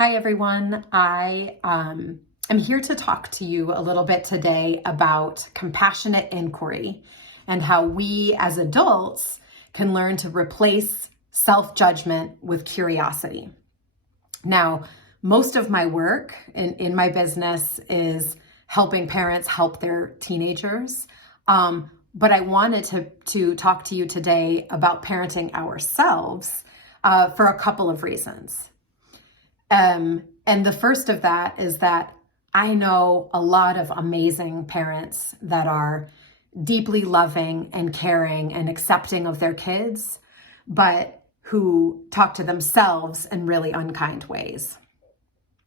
Hi, everyone. I am here to talk to you a little bit today about compassionate inquiry and how we as adults can learn to replace self-judgment with curiosity. Now, most of my work in my business is helping parents help their teenagers. But I wanted to talk to you today about parenting ourselves for a couple of reasons. And the first of that is that I know a lot of amazing parents that are deeply loving and caring and accepting of their kids, but who talk to themselves in really unkind ways.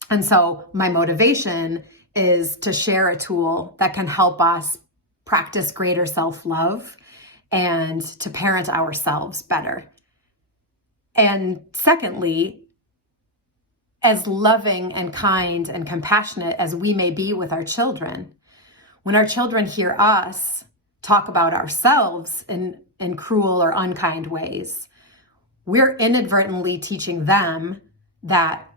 And so my motivation is to share a tool that can help us practice greater self-love and to parent ourselves better. And secondly, as loving and kind and compassionate as we may be with our children, when our children hear us talk about ourselves in cruel or unkind ways, we're inadvertently teaching them that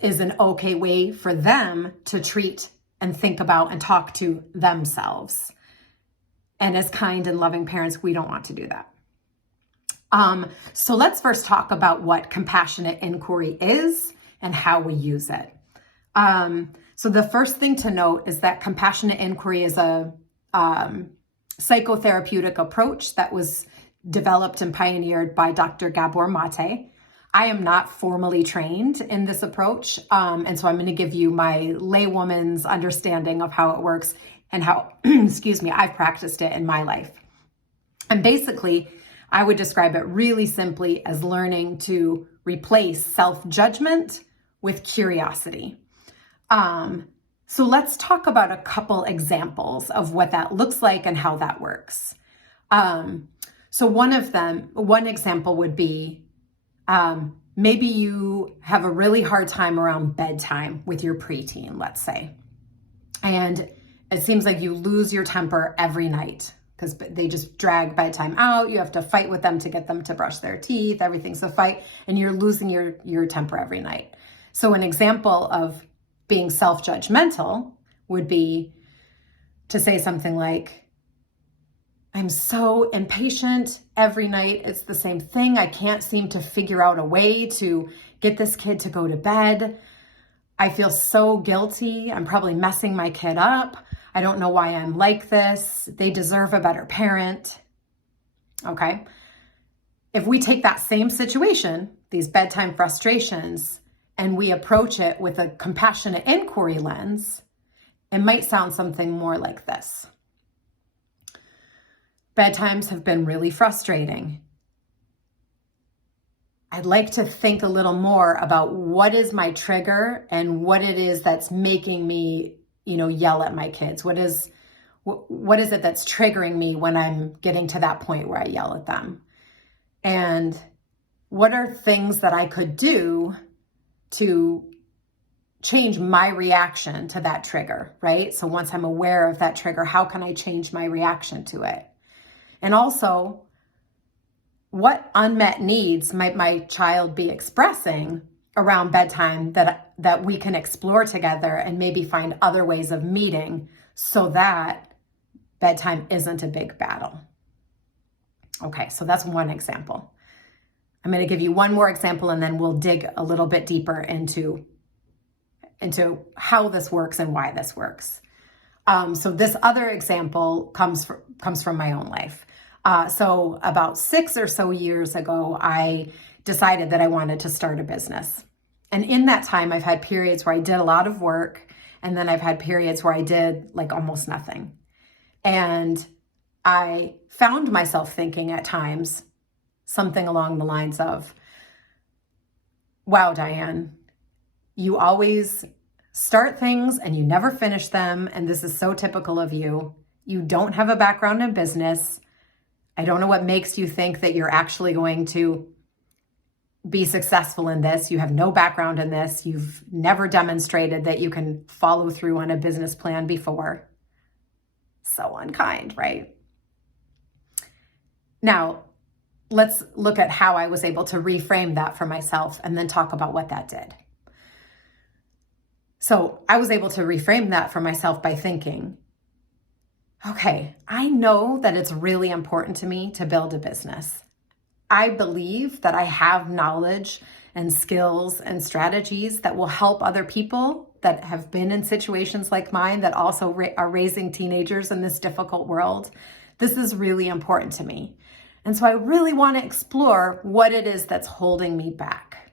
is an okay way for them to treat and think about and talk to themselves. And as kind and loving parents, we don't want to do that. So let's first talk about what compassionate inquiry is and how we use it. So the first thing to note is that compassionate inquiry is a psychotherapeutic approach that was developed and pioneered by Dr. Gabor Mate. I am not formally trained in this approach, and so I'm going to give you my laywoman's understanding of how it works and how, I've practiced it in my life. And basically, I would describe it really simply as learning to replace self-judgment with curiosity. So let's talk about a couple examples of what that looks like and how that works. So one example would be, maybe you have a really hard time around bedtime with your preteen, let's say. And it seems like you lose your temper every night because they just drag bedtime out. You have to fight with them to get them to brush their teeth. Everything's a fight, and you're losing your temper every night. So an example of being self-judgmental would be to say something like, I'm so impatient every night. It's the same thing. I can't seem to figure out a way to get this kid to go to bed. I feel so guilty. I'm probably messing my kid up. I don't know why I'm like this. They deserve a better parent. Okay. If we take that same situation, these bedtime frustrations, and we approach it with a compassionate inquiry lens, it might sound something more like this. Bedtimes have been really frustrating. I'd like to think a little more about what is my trigger and what it is that's making me, yell at my kids. What is it that's triggering me when I'm getting to that point where I yell at them? And what are things that I could do to change my reaction to that trigger, right? So once I'm aware of that trigger, how can I change my reaction to it? And also, what unmet needs might my child be expressing around bedtime that we can explore together and maybe find other ways of meeting so that bedtime isn't a big battle. Okay, so that's one example. I'm going to give you one more example and then we'll dig a little bit deeper into how this works and why this works. So this other example comes from my own life. So about 6 or so years ago, I decided that I wanted to start a business. And in that time, I've had periods where I did a lot of work, and then I've had periods where I did like almost nothing. And I found myself thinking at times something along the lines of, wow, Diane, you always start things and you never finish them. And this is so typical of you. You don't have a background in business. I don't know what makes you think that you're actually going to be successful in this. You have no background in this. You've never demonstrated that you can follow through on a business plan before. So unkind, right? Now, let's look at how I was able to reframe that for myself and then talk about what that did. So I was able to reframe that for myself by thinking, okay, I know that it's really important to me to build a business. I believe that I have knowledge and skills and strategies that will help other people that have been in situations like mine that also are raising teenagers in this difficult world. This is really important to me. And so I really want to explore what it is that's holding me back,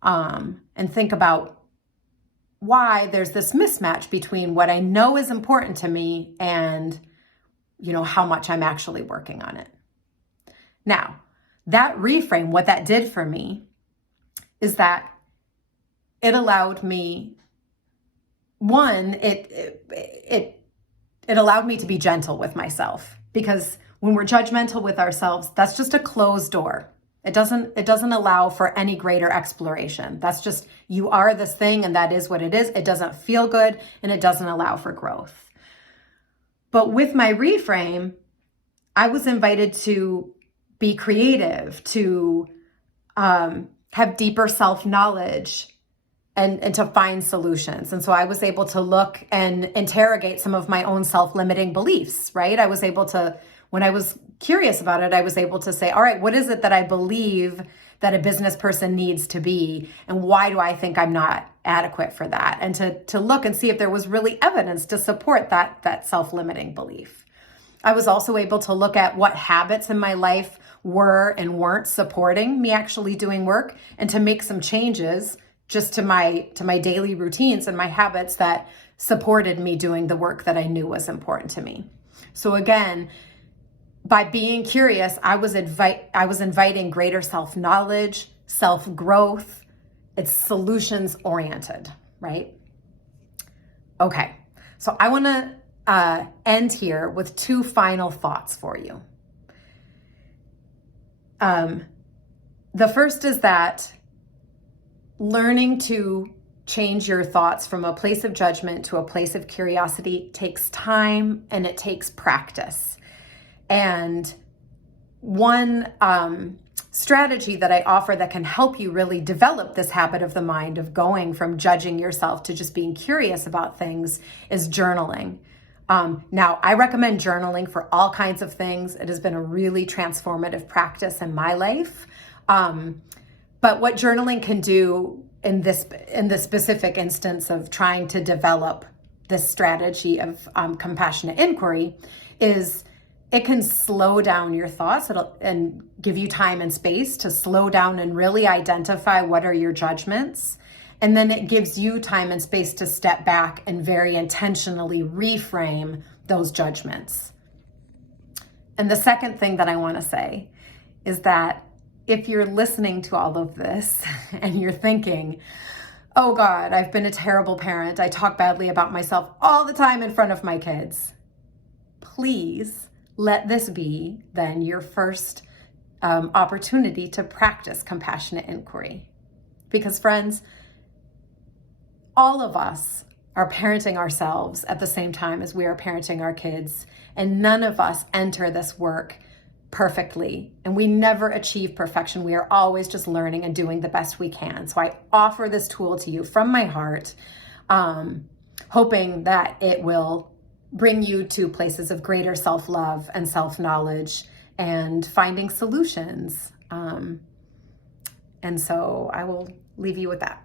and think about why there's this mismatch between what I know is important to me and, how much I'm actually working on it. Now, that reframe, what that did for me is that it allowed me, one, it allowed me to be gentle with myself, because when we're judgmental with ourselves, that's just a closed door. It doesn't allow for any greater exploration. That's just, you are this thing and that is what it is. It doesn't feel good and it doesn't allow for growth. But with my reframe, I was invited to be creative, to have deeper self-knowledge, and to find solutions. And so I was able to look and interrogate some of my own self-limiting beliefs, right? I was able to, when I was curious about it, I was able to say, all right, what is it that I believe that a business person needs to be? And why do I think I'm not adequate for that? And to look and see if there was really evidence to support that self-limiting belief. I was also able to look at what habits in my life were and weren't supporting me actually doing work, and to make some changes just to my daily routines and my habits that supported me doing the work that I knew was important to me. So again, by being curious, I was inviting greater self-knowledge, self-growth. It's solutions oriented, right? Okay, so I want to end here with two final thoughts for you. The first is that learning to change your thoughts from a place of judgment to a place of curiosity takes time and it takes practice. And one strategy that I offer that can help you really develop this habit of the mind of going from judging yourself to just being curious about things is journaling. Now, I recommend journaling for all kinds of things. It has been a really transformative practice in my life. But what journaling can do in this specific instance of trying to develop this strategy of compassionate inquiry is it can slow down your thoughts and give you time and space to slow down and really identify what are your judgments. And then it gives you time and space to step back and very intentionally reframe those judgments. And the second thing that I want to say is that if you're listening to all of this and you're thinking, oh God, I've been a terrible parent. I talk badly about myself all the time in front of my kids. Please let this be then your first opportunity to practice compassionate inquiry. Because friends, all of us are parenting ourselves at the same time as we are parenting our kids, and none of us enter this work perfectly, and we never achieve perfection. We are always just learning and doing the best we can. So I offer this tool to you from my heart, hoping that it will bring you to places of greater self-love and self-knowledge and finding solutions. And so I will leave you with that.